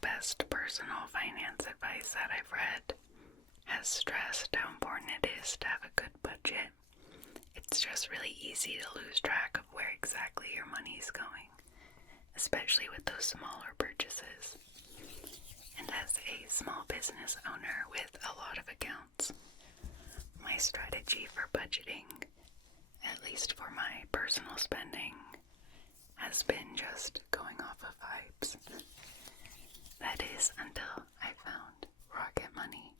best personal finance advice that I've read has stressed how important it is to have a good budget. It's just really easy to lose track of where exactly your money is going, especially with those smaller purchases. And as a small business owner with a lot of accounts, my strategy for budgeting, at least for my personal spending, has been just going off of vibes. That is until I found Rocket Money,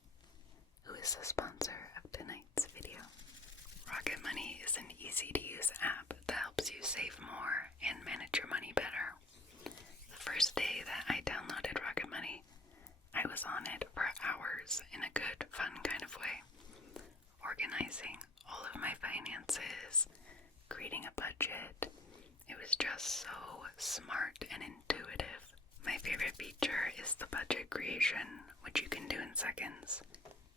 who is the sponsor of tonight's video. Rocket Money is an easy-to-use app that helps you save more and manage your money better. The first day that I downloaded Rocket Money, I was on it for hours in a good, fun kind of way, organizing all of my finances, creating a budget. It was just so smart and intuitive. My favorite feature is the budget creation, which you can do in seconds.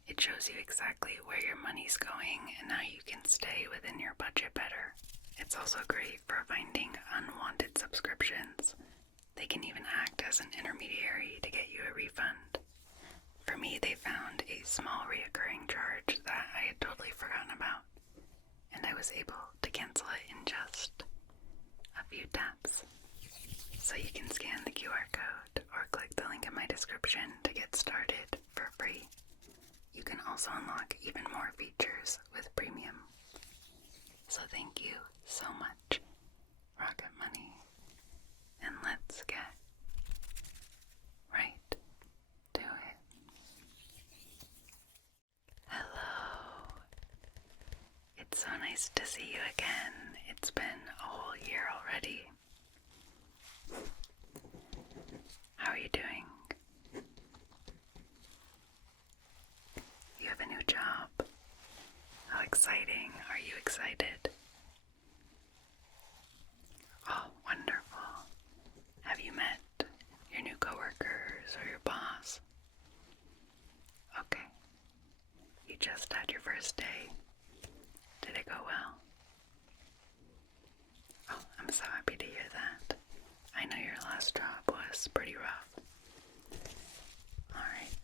It shows you exactly where your money's going and how you can stay within your budget better. It's also great for finding unwanted subscriptions. They can even act as an intermediary to get you a refund. For me, they found a small reoccurring charge that I had totally forgotten about, and I was able to cancel it in just a few taps. So you can scan the QR code or click the link in my description to get started for free. You can also unlock even more features with premium. So thank you so much, Rocket Money. And let's get right to it. Hello. It's so nice to see you again. It's been a whole year already. How are you doing? You have a new job. How exciting. Are you excited? Oh, wonderful. Have you met your new coworkers or your boss? Okay. You just had your first day. Did it go well? Oh, I'm so happy to hear that. I know your last job was pretty rough. Alright,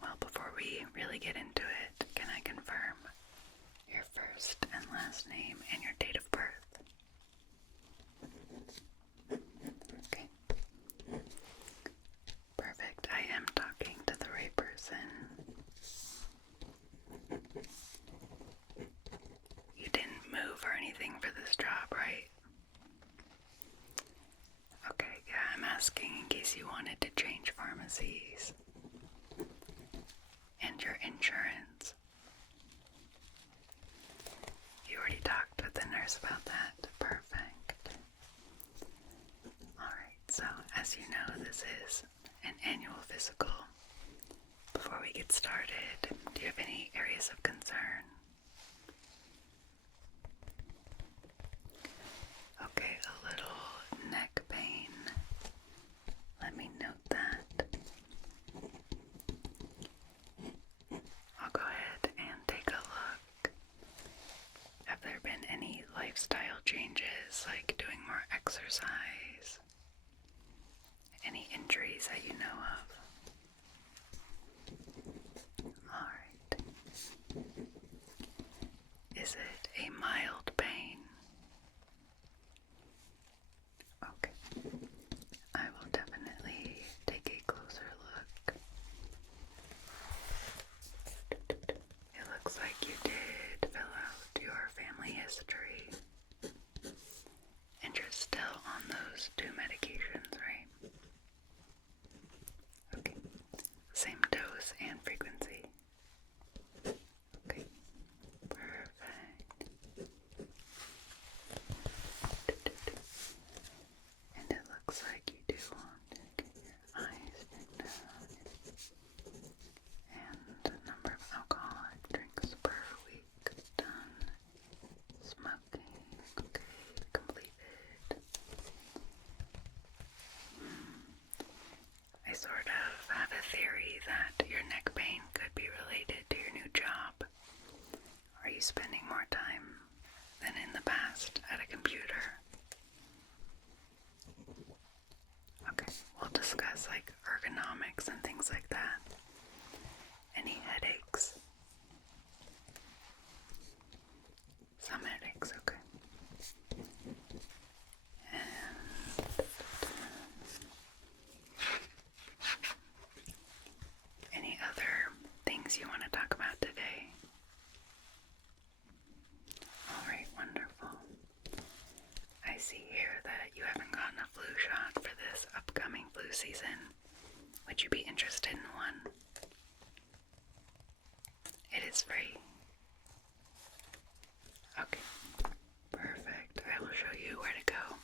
well, before we really get into it, can I confirm your first and last name and your date of birth? Okay. Perfect. I am talking to the right person. You didn't move or anything for this job, right? Okay, yeah, I'm asking in case you wanted to change pharmacies. And your insurance. You already talked with the nurse about that. Perfect. Alright, so as you know, this is an annual physical. Before we get started, do you have any areas of concern? Okay, a little neck pain. Let me note that. I'll go ahead and take a look. Have there been any lifestyle changes, like doing more exercise? Any injuries that you know of? Alright. Is it a mild pain? Okay. I will definitely take a closer look. It looks like you did fill out your family history. And you're still on those 2 medications, right? Okay. Same dose and frequency. Okay. Perfect. And it looks like you do want to get your eyes checked out. And the number of alcoholic drinks per week done. Smoking. Okay, completed. I sort of have a theory that your neck pain could be season. Would you be interested in one? It is free. Okay, perfect. I will show you where to go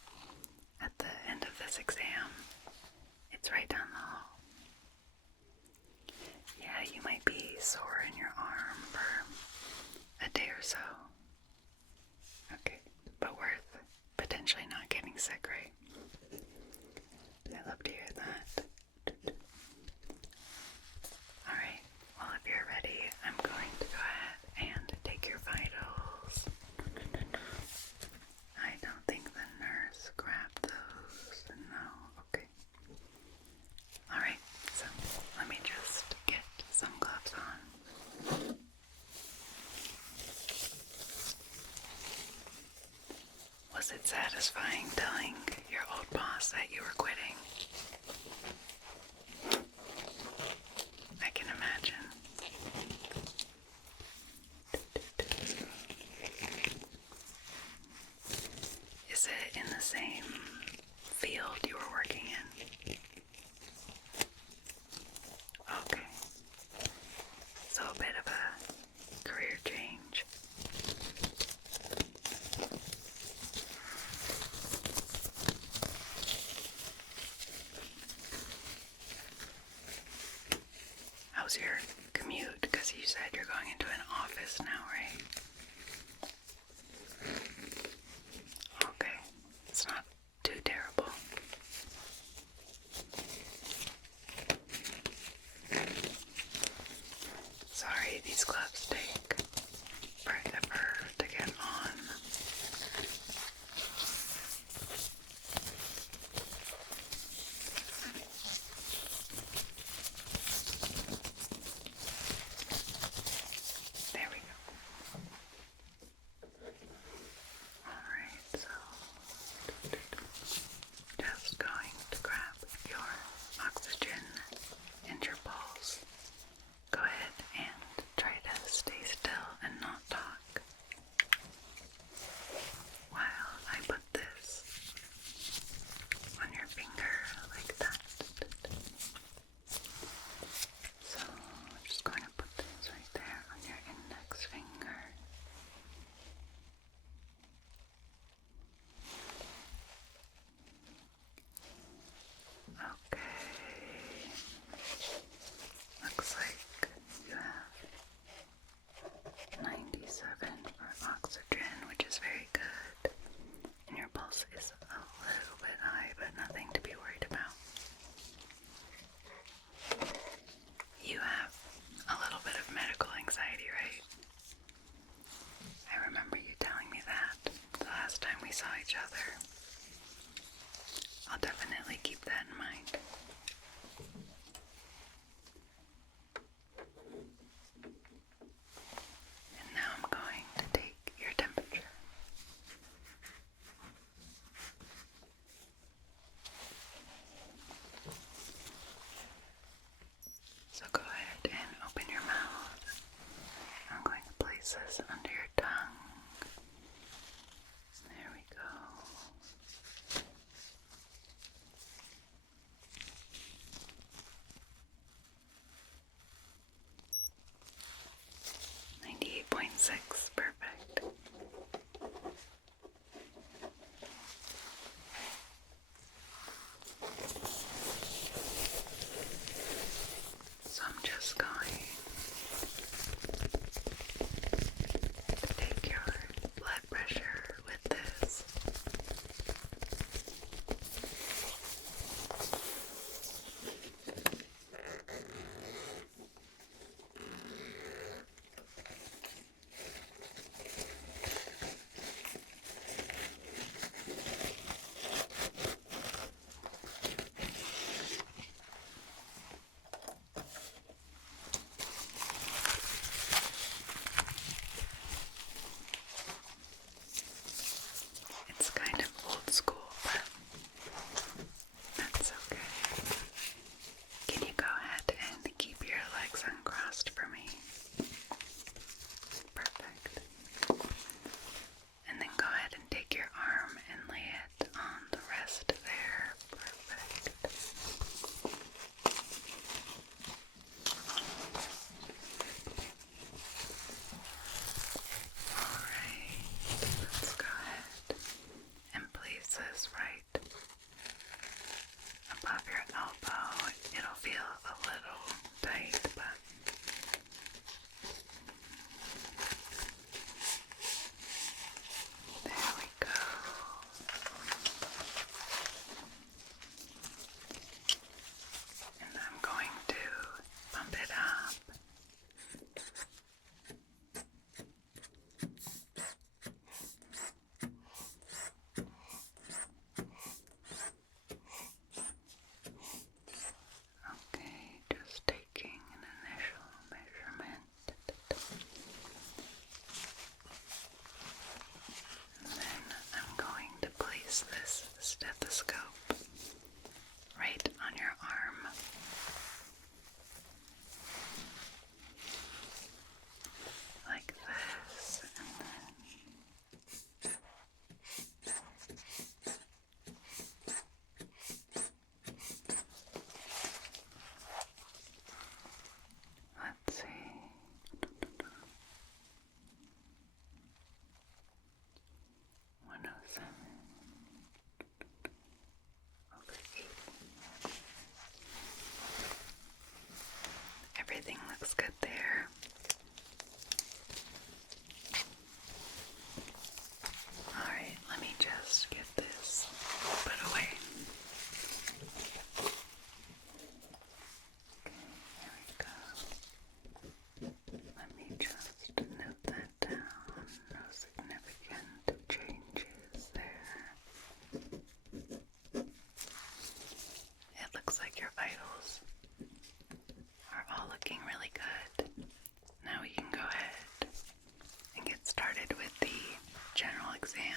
at the end of this exam. It's right down the hall. Yeah, you might be sore in your arm for a day or so. Okay, but worth potentially not getting sick, right? I love to hear that. Alright, well if you're ready, I'm going to go ahead and take your vitals. I don't think the nurse grabbed those. No, okay. Alright, so let me just get some gloves on. Was it satisfying telling your old boss that you were quitting? I can imagine. Is it in the same field you were working in? Okay. So a bit of a career change. How's your commute? Because you said you're going into an office now, right? Okay, it's not too terrible. Sorry, these gloves take forever to get on. There we go. Alright, so just going to grab your oxygen and your pulse. Go ahead and try to stay still and not talk while I put this on your finger like that. So I'm just going to put this right there on your index finger. Okay. Looks like you have 97 for oxygen, which is very good. And your pulse is a little bit high, but nothing to be worried about. You have a little bit of medical anxiety, right? I remember you telling me that the last time we saw each other. I'll definitely keep that in mind. And now I'm going to take your temperature. So go ahead and open your mouth. I'm going to place this under your tongue. There we go.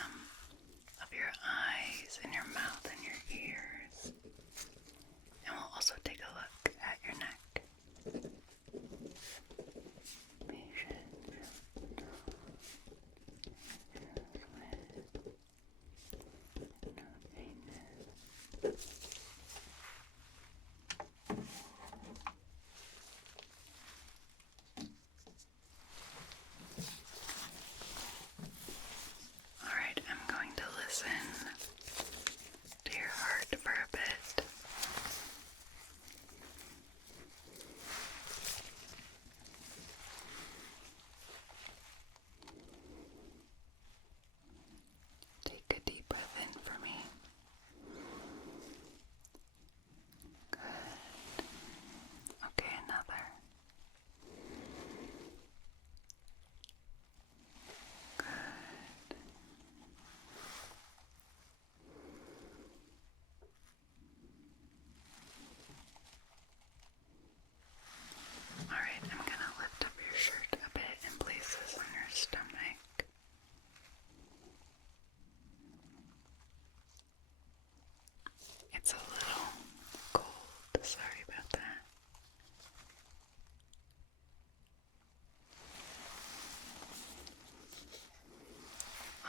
bottom of your eyes and your mouth and your ears. And we'll also take a look at your neck. Alright, I'm going to listen to your heart for a bit. Take a deep breath in for me. Good. Okay, another. Good. Alright, I'm gonna lift up your shirt a bit and place this on your stomach. It's a little cold, sorry about that.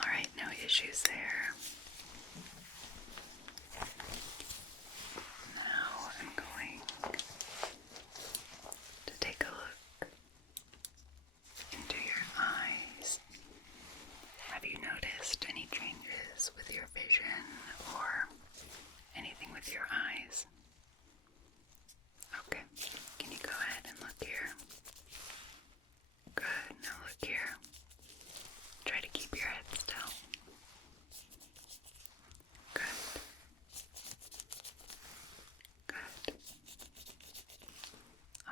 Alright, no issues there. Now I'm going to take a look into your eyes. Have you noticed any changes with your vision or anything with your eyes? Okay, can you go ahead and look here? Good, now look here. Try to keep your head still. Good. Good.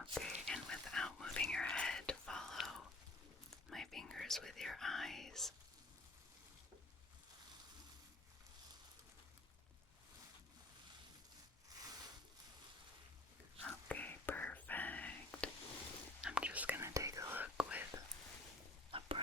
Okay, and without moving your head, follow my fingers with your eyes. Okay, perfect. I'm just gonna take a look with a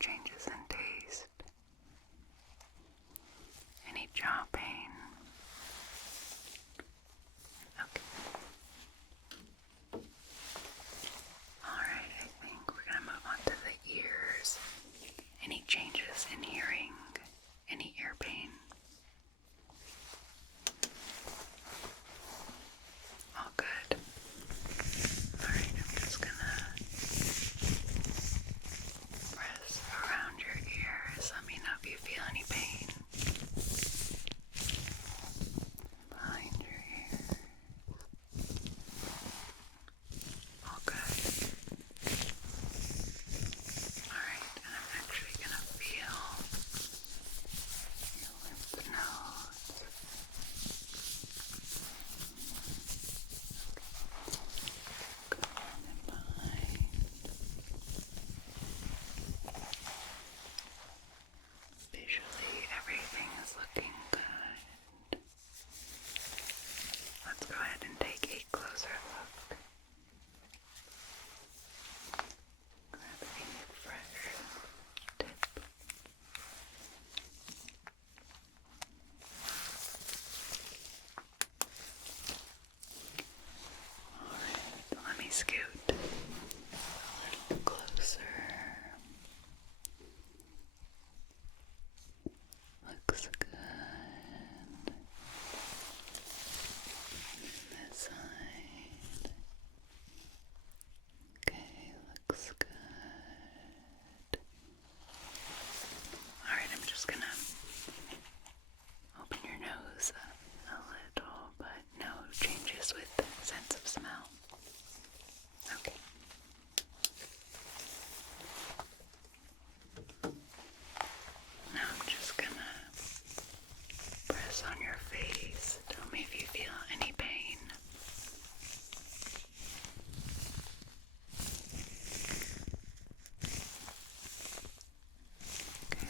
changes in taste? Any jaw pain? Okay. Alright, I think we're gonna move on to the ears. Any changes in hearing? Any ear pain? All good. Alright, I'm just gonna press around your ears. Let me know if you feel any pain. Behind your ears. All good. Alright, and I'm actually gonna feel your lymph nodes. Good, and behind. Visually, everything is looking good. Let's go ahead and take a closer look. Grab a fresh tip. Alright, let me scoot a little closer. Looks good. This side. Okay, looks good. Alright, I'm just gonna open your nose a little, but no changes with sense of smell. Okay. Now I'm just gonna press on your face. Tell me if you feel any pain. Okay.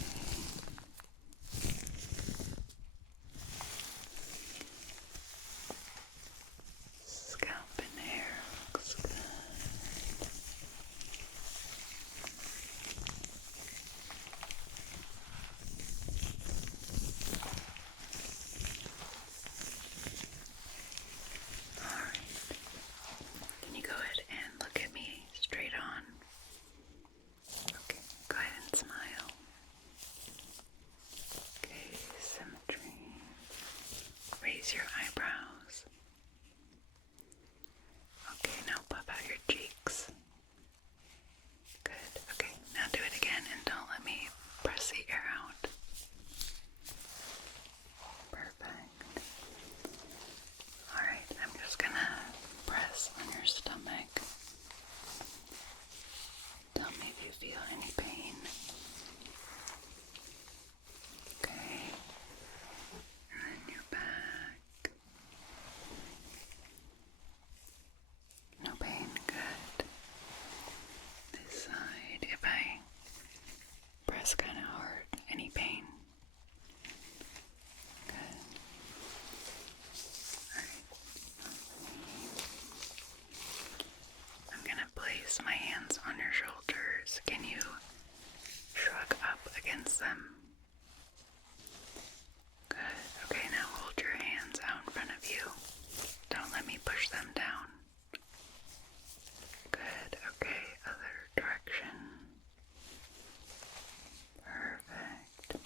Scalp and hair looks good. Alright. Can you go ahead and look at me straight on? Okay, go ahead and smile. Okay, symmetry. Raise your eyebrows. Okay, now puff out your cheeks. Good. Okay, now do it again and don't let me press the air out. Perfect. Alright, I'm just gonna press on your stomach. Tell me if you feel any pain. Okay. And then your back. No pain, good. This side, if I press kind of hard, any pain? Good. Alright. I'm gonna place my hands on your shoulders. Can you shrug up against them? Good. Okay, now hold your hands out in front of you. Don't let me push them down. Good. Okay, other direction. Perfect.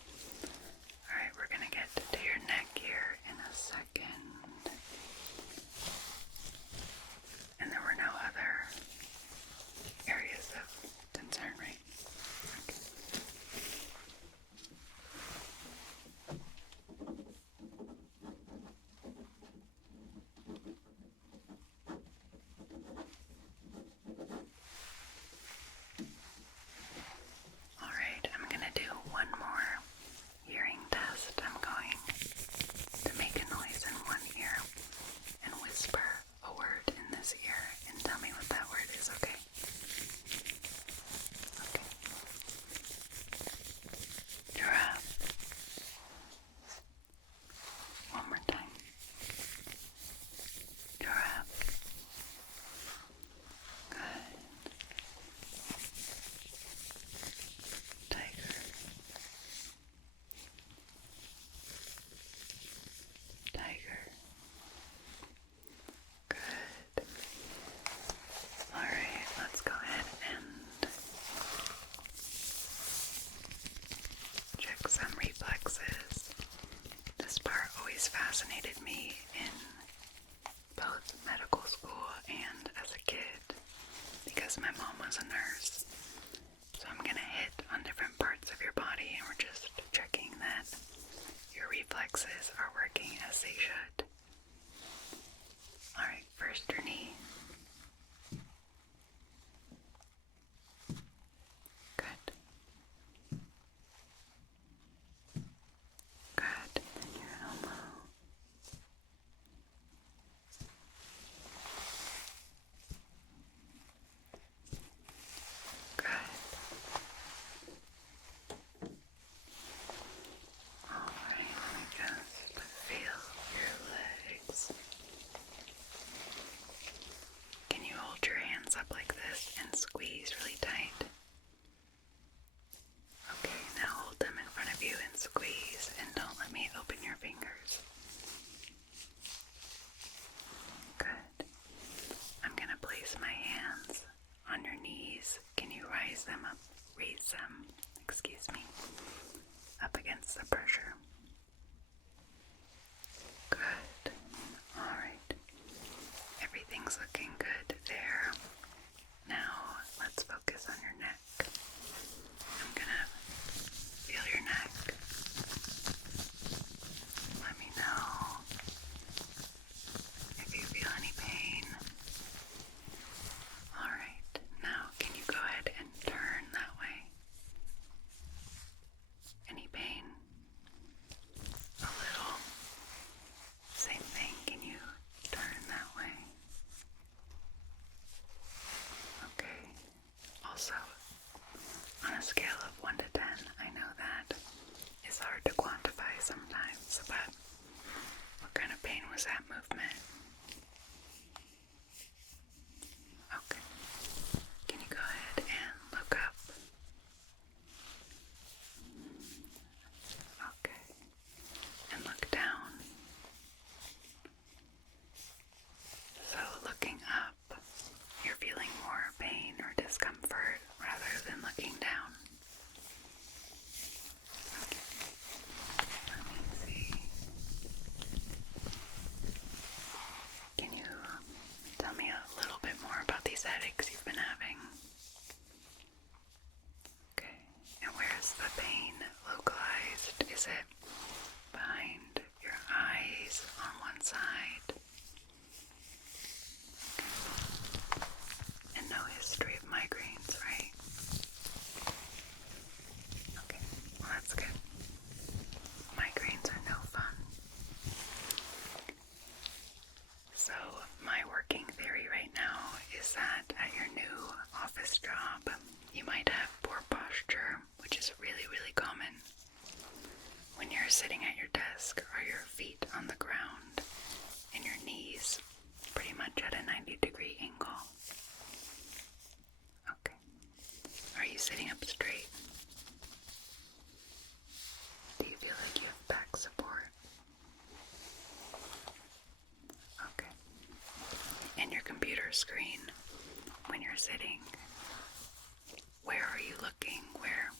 Alright, we're gonna get to your neck here in a second. And there were no other areas of concern, right? Okay. because my mom was a nurse. So I'm going to hit on different parts of your body, and we're just checking that your reflexes are working as they should. Alright, first your knee. Good. Good. Then your elbow. Good. Alright, let me just feel your legs. Can you hold your hands up like this and squeeze really tight? Okay, now hold them in front of you and squeeze, and don't let me open your fingers. Good. I'm going to place my hands on your knees. Can you raise them, up against the pressure? Good. Alright. Everything's looking good there. Now, let's focus on your neck. I'm gonna feel your neck. Let me know if you feel any pain. Alright, now can you go ahead and turn that way? Any pain? A little. Same thing, can you turn that way? Okay. Also, on a scale of 1 to 10, I know that is hard to quantify sometimes, but what kind of pain was that movement? Okay. Can you go ahead and look up? Okay. And look down. So looking up, you're feeling more pain or discomfort rather than looking down. Okay. Let me see. Can you tell me a little bit more about these headaches you've been having? Okay. And where's the pain localized? Is it behind your eyes on one side? Okay. And no history of migraines, right? Okay. Well, that's good. Migraines are no fun. So, my working theory right now is that at your new office job, you might have poor posture, which is really, really common. When you're sitting at your desk, are your feet on the ground and your knees pretty much at a 90-degree angle? Okay. Are you sitting up straight? Do you feel like you have back support? Okay. And your computer screen, when you're sitting, where are you looking? Where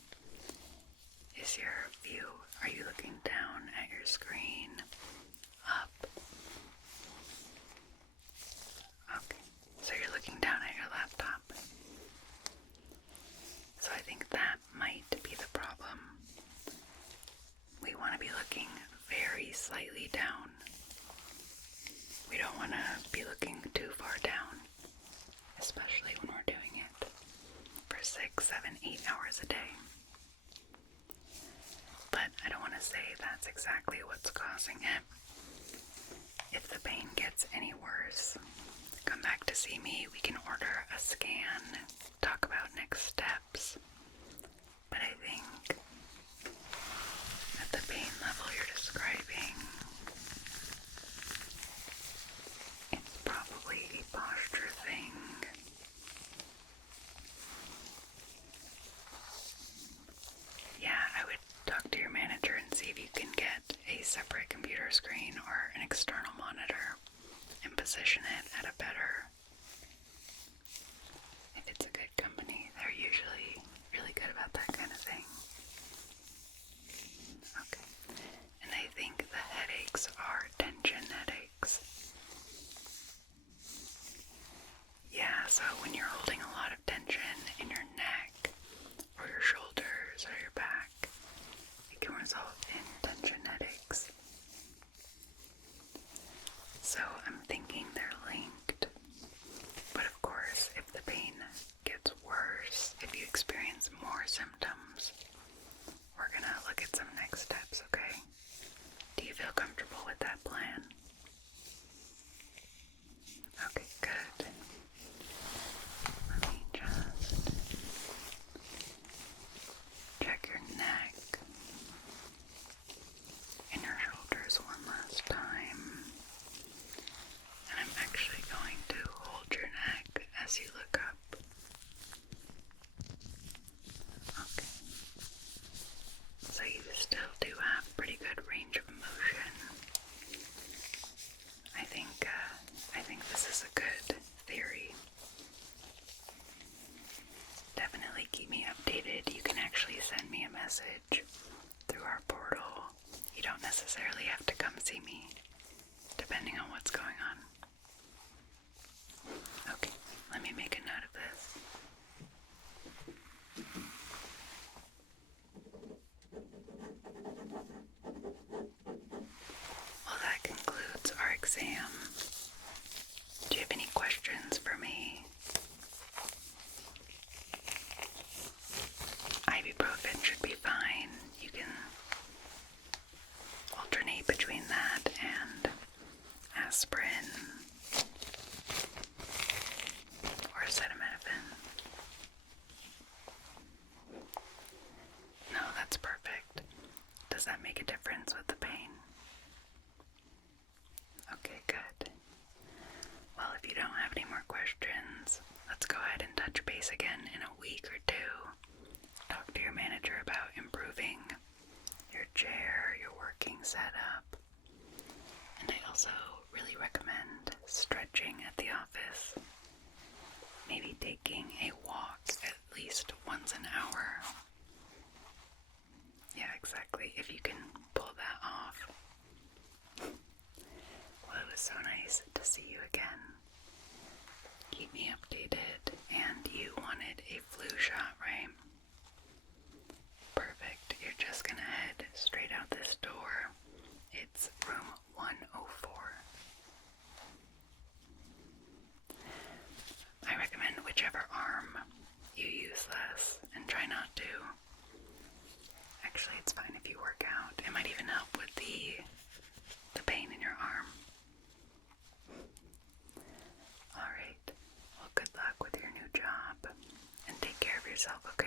is your view? Are you looking down at your screen? Up? Okay. So you're looking down at your laptop. So I think that might be the problem. We want to be looking very slightly down. We don't want to be looking too far down, especially when we're doing it for 6, 7, 8 hours a day. But I don't want to say that's exactly what's causing it. If the pain gets any worse, come back to see me. We can order a scan, talk about next steps. But I think at the pain level you're describing, it's probably a posture thing. Yeah, I would talk to your manager and see if you can get a separate computer screen or an external monitor and position it at a better, if it's a good company, they're usually really good about that kind of thing. Okay. And I think the headaches are tension headaches. Yeah, so when you're holding a lot of means more symptoms. We're gonna look at some next steps, okay? Do you feel comfortable with that plan? Okay, good. Let me just check your neck and your shoulders one last time. And I'm actually going to hold your neck as you look up. Okay. So you still do have pretty good range of motion. I think this is a good theory. Definitely keep me updated. You can actually send me a message through our portal. You don't necessarily have to come see me, depending on what's going on. Okay, let me make a note of this. Well, that concludes our exam. Do you have any questions for me? Ibuprofen should be fine. You can alternate between that and aspirin or acetaminophen. No, that's perfect. Does that make a difference with the pain? Okay, good. Well, if you don't have any more questions, let's go ahead and touch base again in a week or two. Talk to your manager about improving your chair, your working setup. And I also really recommend stretching at the office. Maybe taking a walk at least once an hour. Yeah, exactly. If you can pull that off. Well, it was so nice to see you again. Keep me updated. And you wanted a flu shot, right? Perfect. You're just gonna head straight out this door. It's room 104. I recommend whichever arm you use this, and try not to. Actually, it's fine if you work out. It might even help with the pain in your arm. Alright, well, good luck with your new job, and take care of yourself, okay?